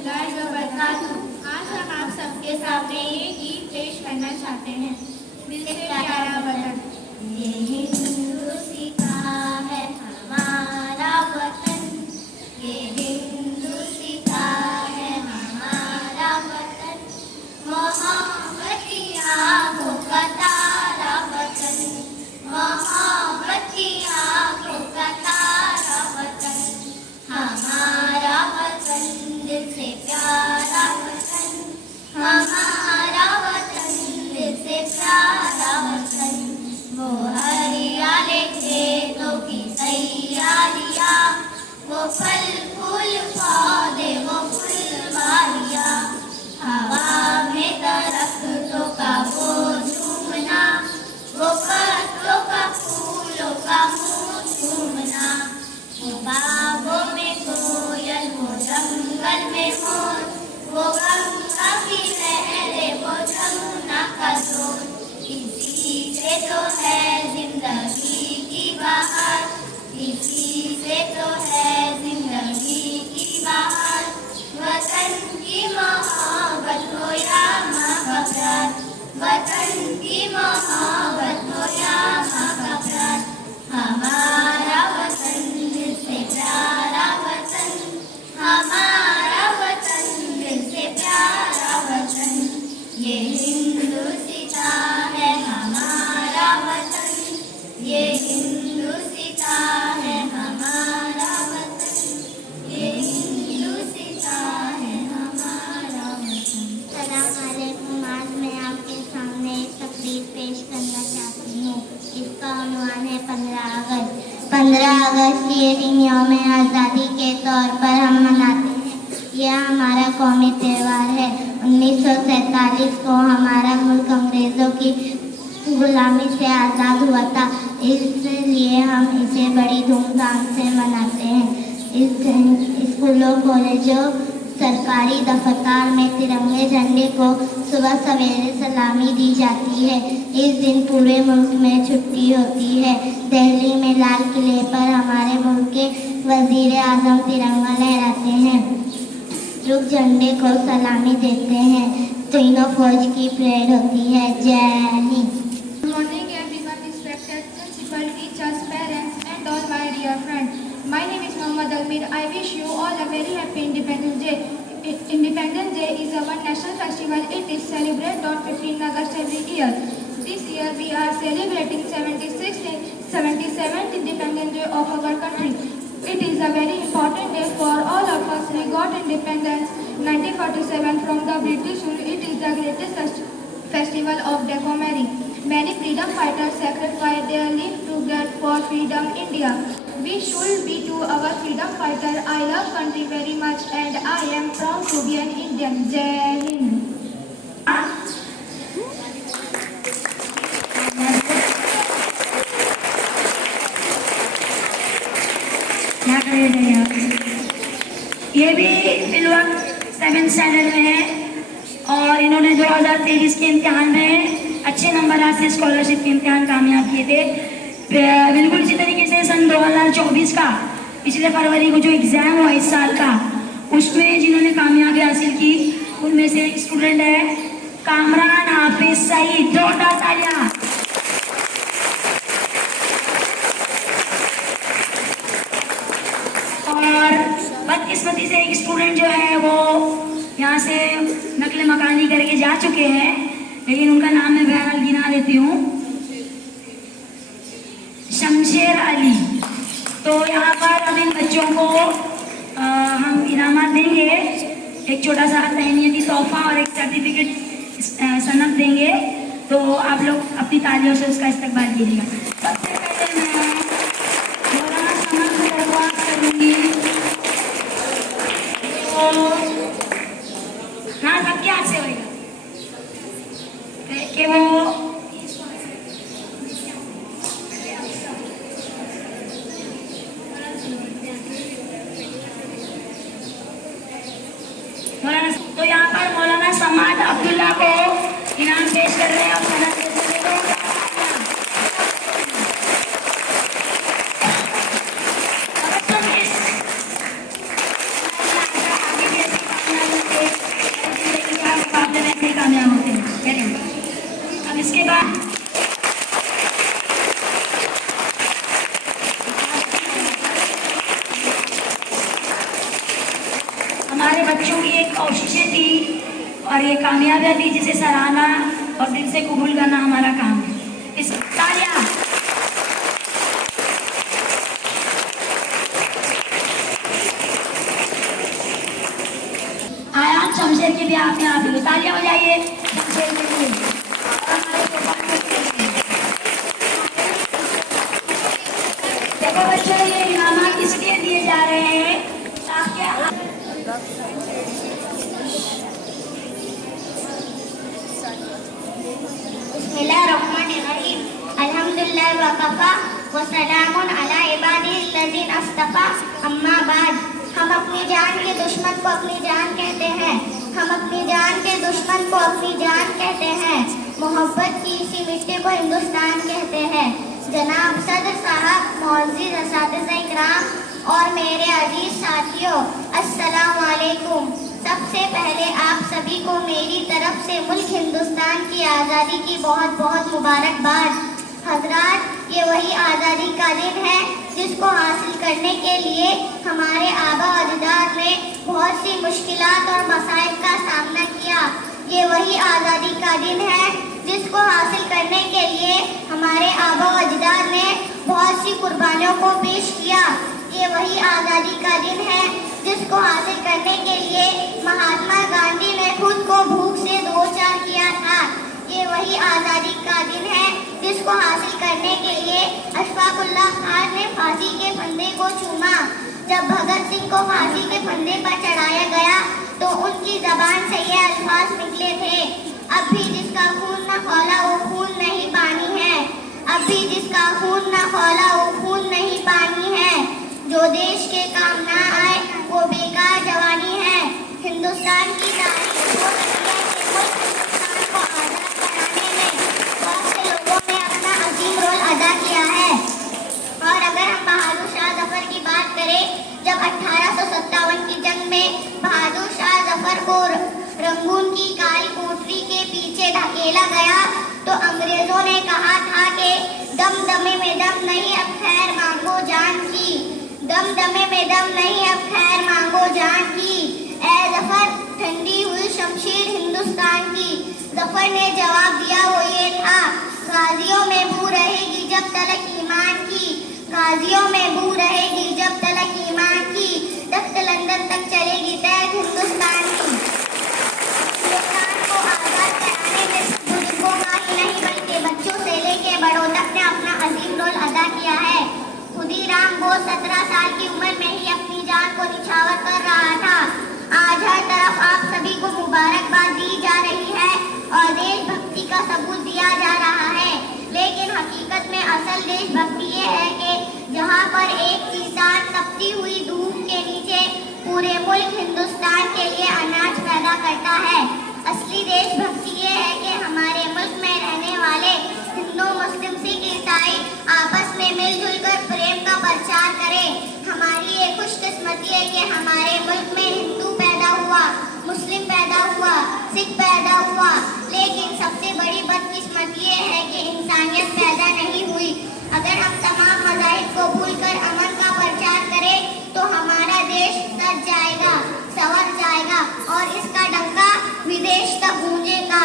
आज हम आप सबके सामने ये गीत पेश करना चाहते हैं। दिल से प्यारा वतन। ये हिंदुस्तान है हमारा वतन, ये हिंदुस्तान है हमारा वतन, मोहब्बत की आँखों का तारा वतन, मोहब्बत की आँखों का तारा वतन, हमारा वतन दिल से प्यारा वतन, हमारा वतन दिल से प्यारा वतन। वो हरियाले खेतों की तैयारियाँ, वो फल फूल पौधे वो फुलवारियाँ, हवा में दरख्तों का वो झूमना, वो पत्तों का फूलों का मुँह झूमना, वो बागों में कोयल वो जंगल में मोर, वो गंगा की लहरें वो जमुना का जोर। इसी से तो है जिंदगी की बहार, इसी से तो है जिंदगी की बहार। वतन की मोहब्बत हो या माँ का प्यार, वतन की मोहब्बत हो या माँ का प्यार, हमारा वतन दिल से प्यारा वतन, हमारा वतन दिल से प्यारा वतन। ये हिंदुस्तान है हमारा वतन, ये हिंदुस्तान है हमारा वतन, ये हिंदुस्तान है हमारा वतन। सलाम अलैकुम। आज मैं आपके सामने एक तकरीर पेश करना चाहती हूँ। इसका उन्वान है 15 अगस्त। 15 अगस्त ये दिन यौम आज़ादी के तौर पर हम मनाते हैं। यह हमारा कौमी त्यौहार है। 1947 को हमारा मुल्क अंग्रेज़ों की गुलामी से आज़ाद हुआ था, इसलिए हम इसे बड़ी धूमधाम से मनाते हैं। इस दिन स्कूलों कॉलेजों सरकारी दफ्तर में तिरंगे झंडे को सुबह सवेरे सलामी दी जाती है। इस दिन पूरे मुल्क में छुट्टी होती है। दिल्ली में लाल किले पर हमारे मुल्क के वजीर आजम तिरंगा लहराते हैं, रुख झंडे को सलामी देते हैं, तीनों फौज की परेड होती है। जय Hind. Good morning everyone, respected principal, teachers, parents and all my dear friends. My name is Muhammad Almir. I wish you all a very happy Independence Day. Independence Day is our national festival. It is celebrated on 15 August every year. This year we are celebrating 77th Independence Day of our country. It is a very important day for all of us. We got independence 1947 from the British rule. It is the greatest festival of democracy. Many freedom fighters sacrificed their life to get for freedom India. We should be to our freedom fighter. I love country very much and I am proud to be an Indian. Jai Hind. ये भी फिलहाल 7th standard में है और इन्होंने 2023 के इम्तिहान में अच्छे नंबर से स्कॉलरशिप के इम्तिहान कामयाब किए थे। बिल्कुल इसी तरीके से सन 2024 का पिछले फरवरी को जो एग्ज़ाम हुआ इस साल का, उसमें जिन्होंने कामयाबी हासिल की उनमें से एक स्टूडेंट है कामरान हाफिज सईद। जोरदार तालियां। और बदकिस्मती से एक स्टूडेंट जो है वो यहाँ से नकल मकानी करके जा चुके हैं, लेकिन उनका नाम मैं बहरहाल गिना देती हूँ, शमशेर अली। तो यहाँ पर अब इन बच्चों को हम इनामात देंगे, एक छोटा सा तहनीती तोहफा और एक सर्टिफिकेट सनद देंगे। तो आप लोग अपनी तालियों से उसका इस्तकबाल कीजिएगा। सबसे पहले मैं मौलाना समद को दरख्वास्त करूँगी। तो हाँ, सबके हाथ से होगा कि वो मौलाना, तो यहाँ पर मौलाना समाद अब्दुल्ला को इनाम पेश कर रहे हैं। बच्चों की एक कोशिशें थी और ये कामयाबियां थी जिसे सराहना और दिल से कबूल करना हमारा काम है। इस तालियां आयान शमशेर के लिए आपने आप ही तालियां बजाइए शमशेर के लिए। देखो बच्चों, ये इनामात इसलिए दिए जा रहे हैं ताकि बिस्मिल्लाहिर्रहमानिर्रहीम अल्हम्दुलिल्लाहि व कफ़ा व सलामुन अला इबादिल्लज़ीना अस्तफ़ा अम्मा बाद। हम अपनी जान के दुश्मन को अपनी जान कहते हैं, हम अपनी जान के दुश्मन को अपनी जान कहते हैं। मोहब्बत की इसी मिट्टी को हिंदुस्तान कहते हैं। जनाब सदर साहब, मुअज़्ज़िज़ असातिज़ा इकराम और मेरे अजीज साथियों, अस्सलामु अलैकुम। सबसे पहले आप सभी को मेरी तरफ से मुल्क हिंदुस्तान की आज़ादी की बहुत बहुत मुबारकबाद। हजरात, ये वही आज़ादी का दिन है जिसको हासिल करने के लिए हमारे आबा अजदाद ने बहुत सी मुश्किलात और मसाइल का सामना किया। ये वही आज़ादी का दिन है जिसको हासिल करने के लिए हमारे आबा अजदाद ने बहुत सी कुर्बानियों को पेश किया। ये वही आज़ादी का दिन है जिसको हासिल करने के लिए महात्मा गांधी ने खुद को भूख से दो चार किया था। ये वही आज़ादी का दिन है जिसको हासिल करने के लिए अशफाकुल्लाह खान ने फांसी के फंदे को चूमा। जब भगत सिंह को फांसी के फंदे पर चढ़ाया गया तो उनकी जबान से ये अल्फाज निकले थे, अब भी जिसका खून न खौला वो खून नहीं पानी है, अब भी जिसका खून न खौला वो खून नहीं पानी है। जो देश के काम ना आए वो बेकार जवानी है। हिंदुस्तान की तारीख को हिंदुस्तान को आज़ाद कराने में बहुत से लोगों ने अपना अजीम रोल अदा किया है। और अगर हम बहादुर शाह जफर की बात करें, जब 1857 की जंग में बहादुर शाह जफर को रंगून की काली कोठरी के पीछे धकेला गया तो अंग्रेजों ने कहा था कि दम दमे में दम नहीं, अब खैर मांगो जान की, दम दमे में दम नहीं, अब खैर मांगो जान की। ए जफर, ठंडी हुई शमशीर हिंदुस्तान की। जफर ने जवाब दिया, वो ये था, गाजियों में बू रहेगी जब तलक ईमान की, गाजियों में बू रहेगी जब तलक ईमान की, तख्त लंदन तक चलेगी तैर हिंदुस्तान की। हिंदुस्तान को आज़ाद कराने में सिर्फ बुजुर्गों का ही नहीं बल्कि बच्चों से लेके बड़ों तक ने अपना अजीम रोल अदा किया है। खुदीराम बोस 17 साल की उम्र में ही अपनी जान को निछावर कर रहा था। आज हर तरफ आप सभी को मुबारकबाद दी जा रही है और देशभक्ति का सबूत दिया जा रहा है, लेकिन हकीकत में असल देशभक्ति ये है कि जहाँ पर एक किसान तपती हुई धूप के नीचे पूरे मुल्क हिंदुस्तान के लिए अनाज पैदा करता है। असली देशभक्ति ये है कि हमारे मुल्क में रहने वाले हिंदू, मुस्लिम, सिख, ईसाई आपस में मिलजुल कर प्रेम का प्रचार करें। हमारी ये खुशकिस्मती है कि हमारे मुल्क में हिंदू पैदा हुआ, मुस्लिम पैदा हुआ, सिख पैदा हुआ, लेकिन सबसे बड़ी बदकिस्मती ये है कि इंसानियत पैदा नहीं हुई। अगर हम तमाम मज़ाहिब को भूलकर अमन का प्रचार करें तो हमारा देश सज जाएगा, संवर जाएगा और इसका डंका विदेश तक गूंजेगा।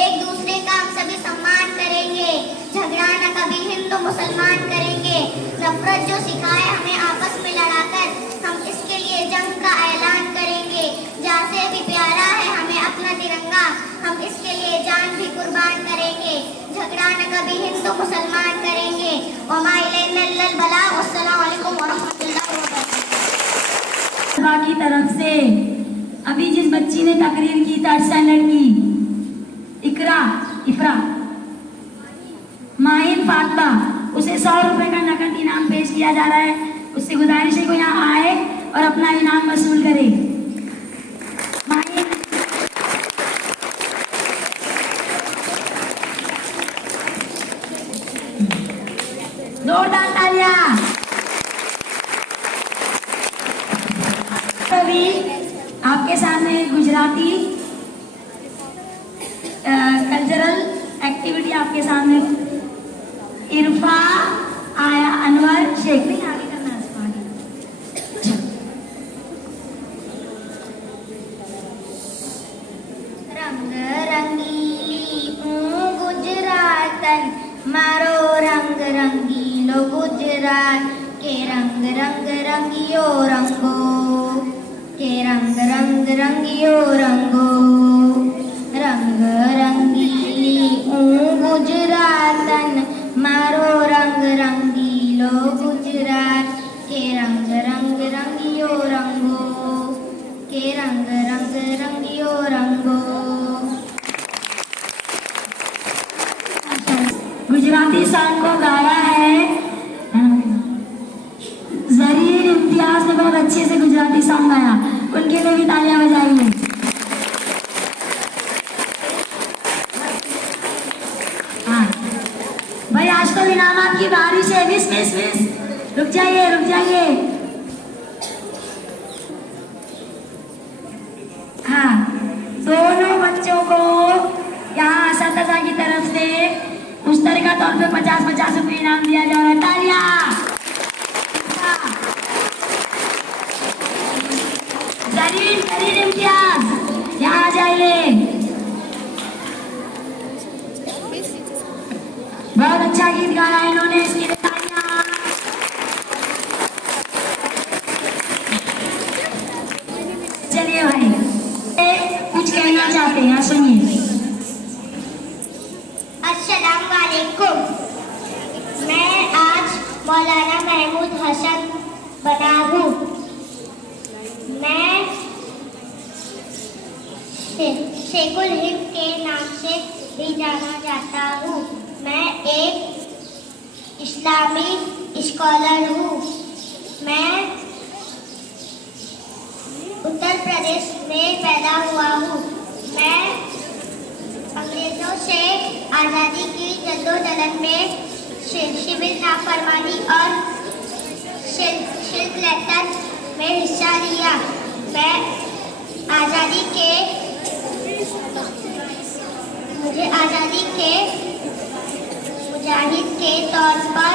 एक दूसरे का हम सभी सम्मान करेंगे, झगड़ा न कभी हिंदू मुसलमान करेंगे। नफरत जो सिखाए हमें आपस में लड़ाकर, हम इसके लिए जंग का ऐलान करेंगे। जहाँ से भी प्यारा है हमें अपना तिरंगा, हम इसके लिए जान भी कुर्बान करेंगे। झगड़ा न कभी हिंदू मुसलमान करेंगे। वमा इलैना इल्लल बलाग। अस्सलामु अलैकुम व रहमतुल्लाहि व बरकातहू। की तरफ से अभी जिस बच्ची ने तकरीर की 3rd स्टैंडर्ड की, इफ्रा माहिन फातमा, उसे 100 रुपए का नकद इनाम पेश किया जा रहा है। उससे गुजारिश है कि यहाँ आए और अपना इनाम वसूल करे। माहिन, जोरदार तालियां। अभी आपके सामने गुजराती कल्चरल एक्टिविटी आपके सामने इरफा आया अनवर शेख नहीं आगे करना है। के रंग रंग रंगियो रंगो, के रंग रंग रंगियो रंगो, रंग रंगीली गुजरातन मारो रंग रंगीलो गुजरात, के रंग रंग रंगियो रंगो, के रंग रंग रंगियो रंगो। गुजराती सॉन्ग को गाया है जरीन इम्तियाज ने, बहुत अच्छे से गुजराती सॉन्ग गाया, उनके लिए भी तालियां बजाइए। हाँ भाई, आज तो इनामात की बारिश है, मिस रुक जाइए रुक जाइए। हाँ, दोनों बच्चों को यहाँ असतजा की तरफ से मुश्तरका तौर पे 50-50 रुपये इनाम दिया जा रहा है। तालियां। जरीन इम्तियाज यहाँ आ जाइए। बहुत अच्छा गीत गाया इन्होंने, इसके लिए तालियां। चलिए भाई, कुछ कहना चाहते हैं, सुनिए। अस्सलाम वालेकुम। मैं आज मौलाना महमूद हसन बना हूँ। मैं शेखुल हिंद के नाम से भी जाना जाता हूँ। मैं एक इस्लामी स्कॉलर हूँ। मैं उत्तर प्रदेश में पैदा हुआ हूँ। मैं अंग्रेजों से आज़ादी की जद्दोजहद में शिविर नाफरमानी और शिल्प लेटर में हिस्सा लिया। मैं मुझे आज़ादी के मुजाहिद के तौर पर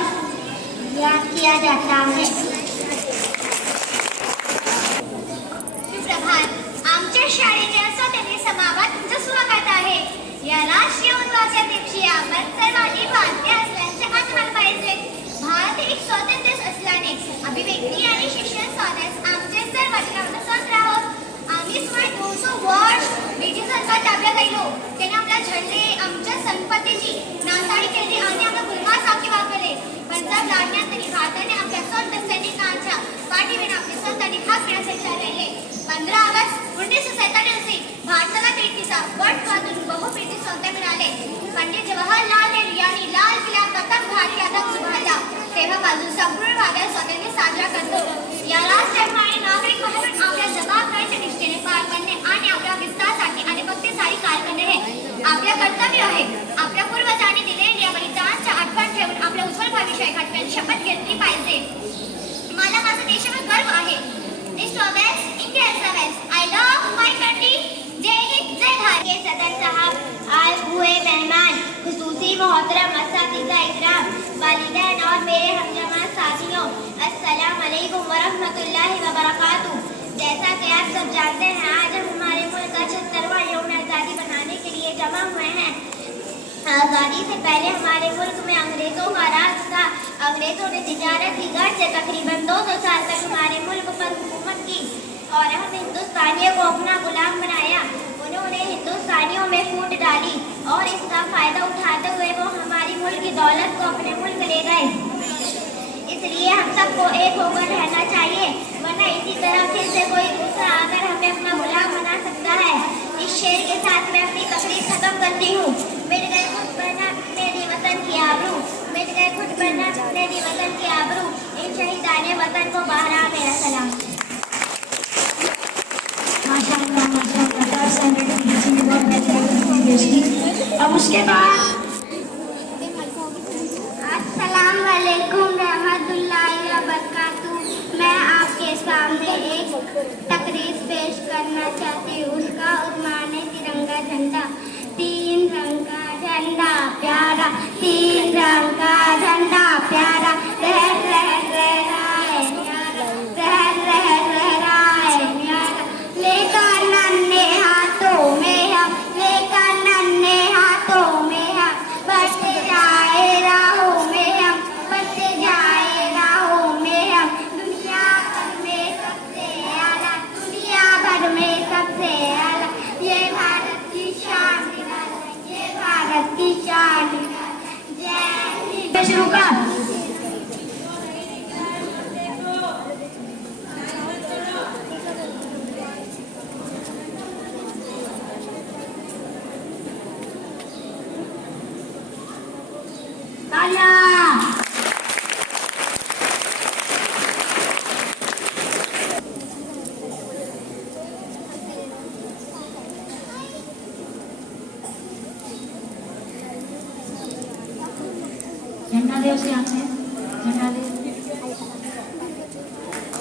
याद किया जाता है। सुप्रभात। आमच्या शाळेने असं त्यांनी समावात तुमचं स्वागत आहे। या राष्ट्रीय उत्सवाच्या दिवशी आपण सर्वांनी भारतीय असल्याचे आठवण पाहिजे। भारत एक स्वतंत्र देश असल्याने अभिव्यक्ती आणि शिक्षण साधण्यास आमचे सर्वांना स्वतंत्र आहोत। आम्ही सुमारे 200 वर्ष ब्रिटिशांच्या ताब्यात राहिलो। त्यांनी आपल्या झंडे आमच्या संपत्तीची नासाडी केली आणि आपला गुलाम सारखे वागवले। पण जर लढण्यातही भारताने आपल्या स्वतंत्र सैनिकांच्या पाठीवर आपले स्वतःने हात फिरवण्याचे ठरवले। 15 ऑगस्ट 1947 रोजी भारताला ब्रिटिशांचा वटवाघून बहुब्रिटिश स्वातंत्र्य मिळाले। पंडित जवाहरलाल नेहरू यांनी लाल किल्ला प्रथम भारतीय आझाद उभारला। तेव्हापासून संपूर्ण भारत स्वातंत्र्य साजरा करतो। या राष्ट्राप्रमाणे नागरिक म्हणून आपल्या जबाबदारीच्या निष्ठेने पार पाडणे आणि आपल्या विस्तारासाठी आणि भक्तीसाठी कार्य करणे हे आपले कर्तव्य आहे। आपल्या पूर्वजांनी दिलेल्या बलिदानाची आठवण ठेवून आपल्या उज्ज्वल भविष्य घडवण्याची शपथ घेतली पाहिजे। मला माझ्या देशावर गर्व आहे। This province, India province. I love my country. जय हिंद जय भारत। के सदर साहब, आए हुए मेहमान, खुसूसी मोहतरम असातिज़ा इकराम, वालिदैन और मेरे हमजमा साथियों, अस्सलाम वालेकुम व रहमतुल्लाहि व बरकातुहू। जैसा कि आप सब जानते हैं, आज हम हमारे मुल्क का 76वां यौम आज़ादी मनाने के लिए जमा हुए हैं। आज़ादी से पहले हमारे मुल्क में अंग्रेजों का राज था। अंग्रेजों ने तिजारत की गर्ज से तकरीबन 200 साल तक हमारे मुल्क पर हुकूमत की और हम हिंदुस्तानियों को अपना गुलाम बनाया। उन्होंने हिंदुस्तानियों में फूट डाली और इसका फायदा उठाते हुए वो हमारी मुल्क की दौलत को अपने मुल्क ले गए। इसलिए हम सबको एक होकर रहना चाहिए, वरना इसी तरह फिर से कोई दूसरा आकर हमें अपना गुलाम बना सकता है। इस शेर के साथ मैं अपनी तकरीर खत्म करती हूँ। मिट गए खुद बना मेरी वतन की आबरू, मिट गए खुद बना मेरी वतन की आबरू, इन शहीदाने वतन को बहरा मेरा सलाम। माशाअल्लाह अब उसके बाद अस्सलाम वालेकुम रहमतुल्लाहि व बरकातुहू। मैं आपके सामने एक तकरीर पेश करना चाहती हूँ। उसका उन्वान है तिरंगा झंडा। 3 रंग का झंडा प्यारा, 3 रंग का झंडा प्यारा, रह रह लहराए न्यारा, रह रह लहराए न्यारा। लेकर नन्हे हाथों में हम, लेकर नन्हे हाथों में हम, बढ़ते जाए राहों में हम, बढ़ते जाए राहों में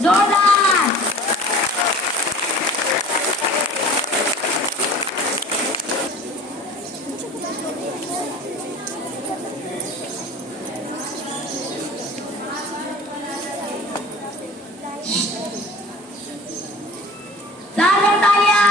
जोरदार। तालियां तालियां।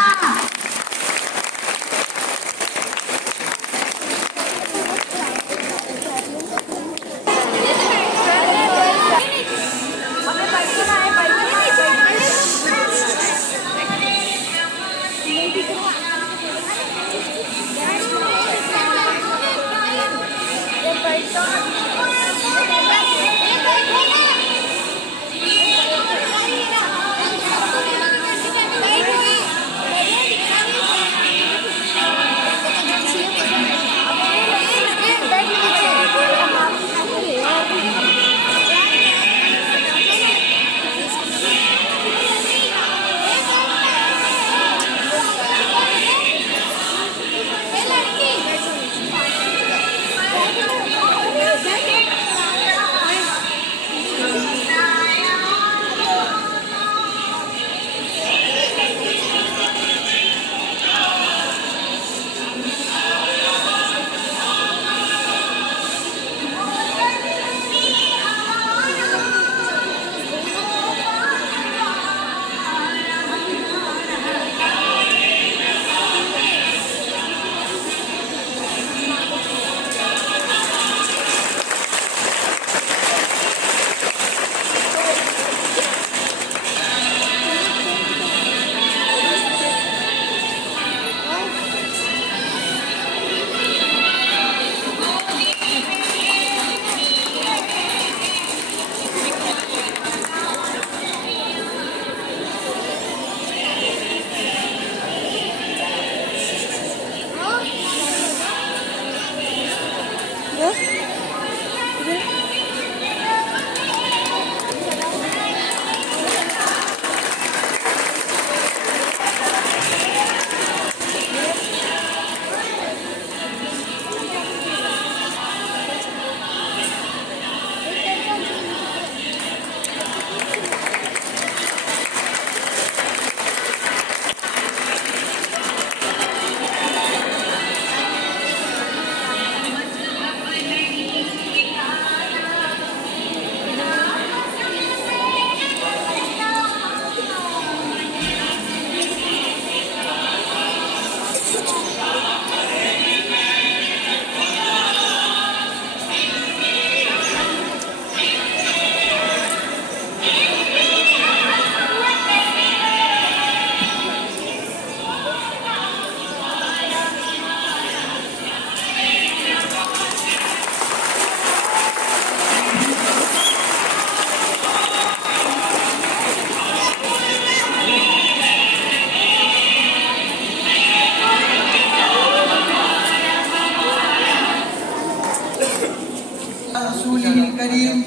करीम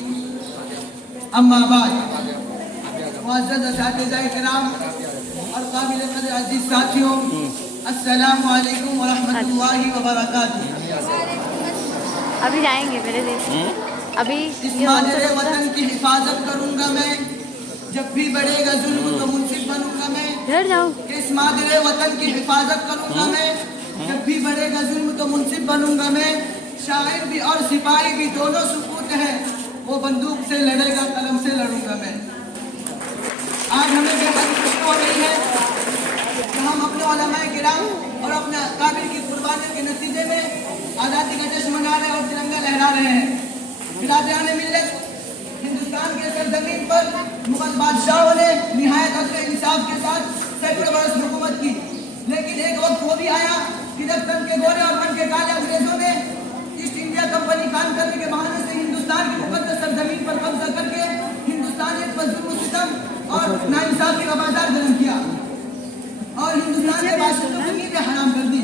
अम्मा बाद मुअज़्ज़ज़ असातिज़ाए किराम और काबिल क़द्र अज़ीज़ साथियों, अस्सलामु अलैकुम व रहमतुल्लाहि व बरकातुहू। अभी जाएंगे मेरे देश अभी इस मादरे वतन की हिफाजत करूंगा मैं, जब भी बढ़ेगा जुल्म तो मुंसिफ बनूंगा मैं। इधर जाओ। इस मादरे वतन की हिफाजत करूंगा मैं, जब भी बढ़ेगा जुल्म तो मुंसिफ बनूंगा मैं। शायर भी और सिपाही भी दोनों सुकूत है, वो बंदूक से लड़ेगा कलम से लड़ूंगा मैं। आज हमें बेहद खुशी हो रही है कि हम अपने उलमाए किराम और अपने काबिल की कुर्बानियों के नतीजे में आज़ादी का जश्न मना रहे हैं और तिरंगा लहरा रहे हैं। बिरादरान मिल्लत, हिंदुस्तान के सरजमीन पर मुगल बादशाहों ने निहायत अदल इंसाफ के साथ सैकड़ों बरस हुकूमत की, लेकिन एक वक्त वो भी आया कि जब तन के गोरे और मन के काले अंग्रेजों ने ईस्ट इंडिया कंपनी काम करने के बहाने से हिंदुस्तान की मुकद्दस सरजमीन पर कब्जा करके हिंदुस्तानियत पर जुल्म सितम और नाइंसाफी का बाजार गर्म किया और हिंदुस्तान के बाशिंदों को नींदें हराम कर दी।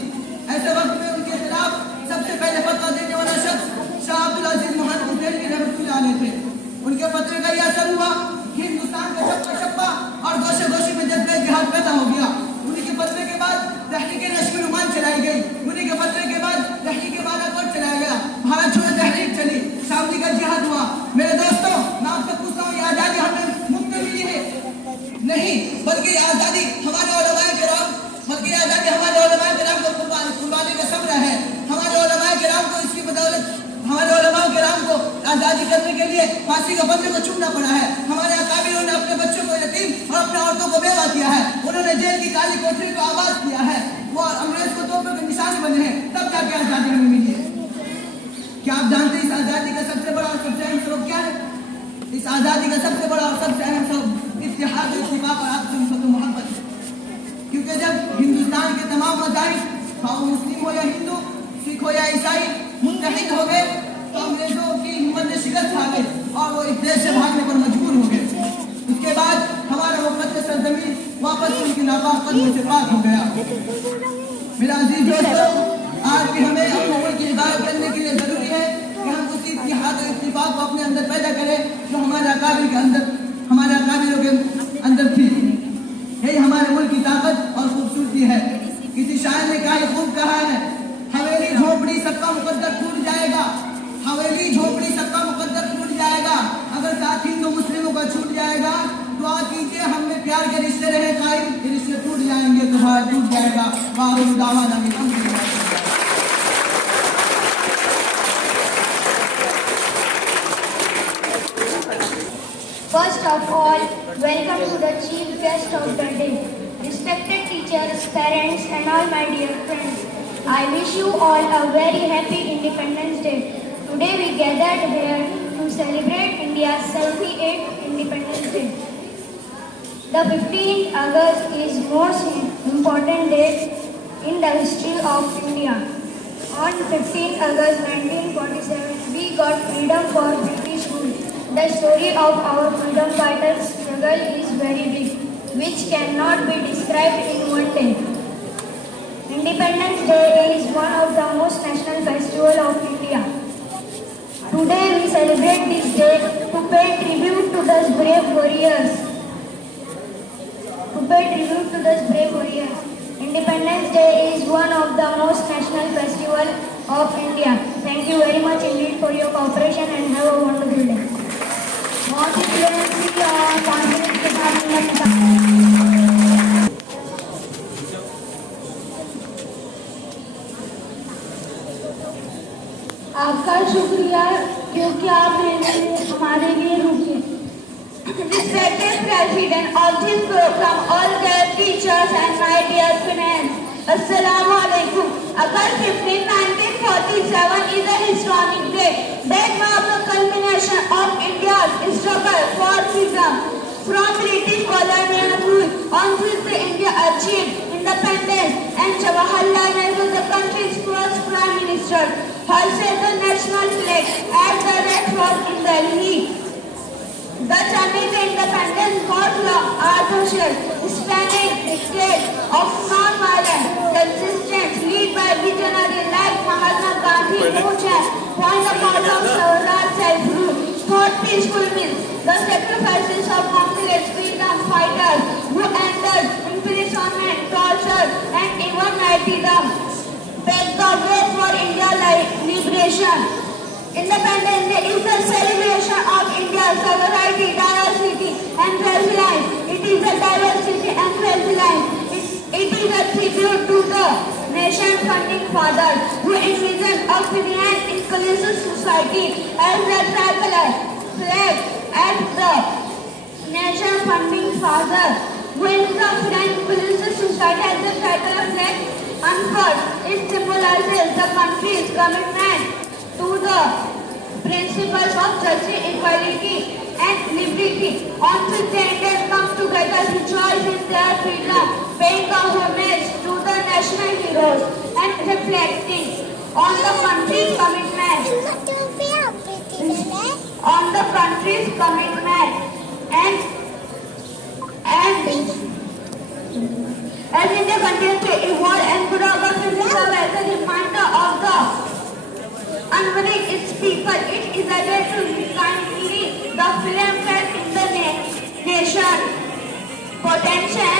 ऐसे वक्त में उनके खिलाफ सबसे पहले फतवा देने वाला शख्स शाह अब्दुल अजीज मोहन हुसैनी रहमतुल्लाह अलैह थे। उनके फतवे का यह असर हुआ कि हिंदुस्तान का चप्पा चप्पा और गोशे गोशे में जज्बे जिहाद पैदा हो गया। उन्हीं के फतवे के बाद तहरीक नश्र रुमान चलाई गई। उन्हीं के फतवे के बाद तहरीक बालाकोट चलाया गया। भारत छोड़ो तहरीक चली, शामली का जिहाद हुआ। मेरे दोस्तों, मैं आपसे पूछता हूँ, ये आज़ादी हमें मुफ्त मिली है काली कोठरी को आबाद किया है, वो अंग्रेज को तोपों के निशाने बने हैं, तब जाके आजादी हमें मिली है। क्या आप जानते हैं इस आजादी का सबसे बड़ा और सबसे अहम सबब क्या है? इस आजादी का सबसे बड़ा और सबसे अहम सबब इत्तेहाद, इत्तिफाक और आपसी उल्फत व मोहब्बत है। क्योंकि जब हिंदुस्तान के तमाम मज़ाहिब, चाहे वो मुस्लिम हो या हिंदू, सिख हो या ईसाई, मुत्तहिद हो गए, तो अंग्रेजों की हिम्मत ने शिकस्त खा गई और वो इस देश से भागने पर मजबूर हो गए। उसके बाद हमारा मुकद्दस सरजमीन वापस उनकी नापाक कदमों से पाक हो गया। मेरा अजीज दोस्तों, आज भी हमें अपने मुल्क की हिफाजत करने के लिए जरूरी है कि हम उसी इत्तिहाद और इत्तिफाक को अपने अंदर पैदा करें जो हमारे अकाबिर के अंदर, हमारे अकाबिरों के अंदर थी। यही हमारे मुल्क की ताकत और खूबसूरती है। किसी शायर ने कहा, खूब कहा है, हवेली झोपड़ी सबका मुकद्दर टूट जाएगा, हवेली झोपड़ी सबका मुकद्दर टूट जाएगा, अगर साथ हिंदू मुस्लिमों का छूट जाएगा। दुआ कीजिए हम में प्यार के रिश्ते रहे कायम, ये रिश्ते टूट जाएंगे तो भारत टूट जाएगा। वाहिर दावाना अल्हम्दुलिल्लाह। First of all, welcome to the chief guest of the day. Respected teachers, parents and all my dear friends, I wish you all a very happy Independence Day. Today we gathered here to celebrate India's 78th Independence Day. The 15th August is most important day in the history of India. On 15th August 1947, we got freedom for British rule. The story of our freedom fighters' struggle is very big, which cannot be described in one day. Independence Day is one of the most national festivals of India. Today we celebrate this day to pay tribute to those brave warriors. Independence Day is one of the most national festivals of India. Thank you very much indeed for your cooperation and have a wonderful day. बहुत ही प्रेम और confidence के साथ आपका शुक्रिया क्योंकि आप हमारे लिए रुके। Respected President of this program, all the teachers and my dear friends, Assalamu alaikum. August 15, 1947 is a historic day that marks the culmination of India's struggle for freedom from British colonial rule. On this day, India achieved independence and Jawaharlal Nehru, the country's first Prime Minister, hoisted the national flag at the Red Fort in Delhi. The journey to independence got long, arduous, spanning decades of non-violent resistance led by visionaries like Mahatma Gandhi, who pointed the cause of Swaraj self-rule, fought peaceful means, the sacrifices of countless freedom fighters who endured imprisonment, torture, and even martyrdom, paved the way for India's liberation. Independence Day is a celebration of India's sovereignty, diversity, and resilience. It is a diversity and resilience. It is a tribute to the nation's founding fathers who envisioned a free and inclusive society as the tricolor flag at the nation's founding fathers who envisioned a free and inclusive society as the tricolor flag unfurled. It symbolizes the country's commitment to the principles of justice, equality, and liberty. On this day, Indians come together to rejoice in their freedom, paying the homage to the national heroes and reflecting on the country's commitment. As India continues to evolve and progress in the world as a reminder of the unwilling its people, it is a day to kindly the film felt in the nation potential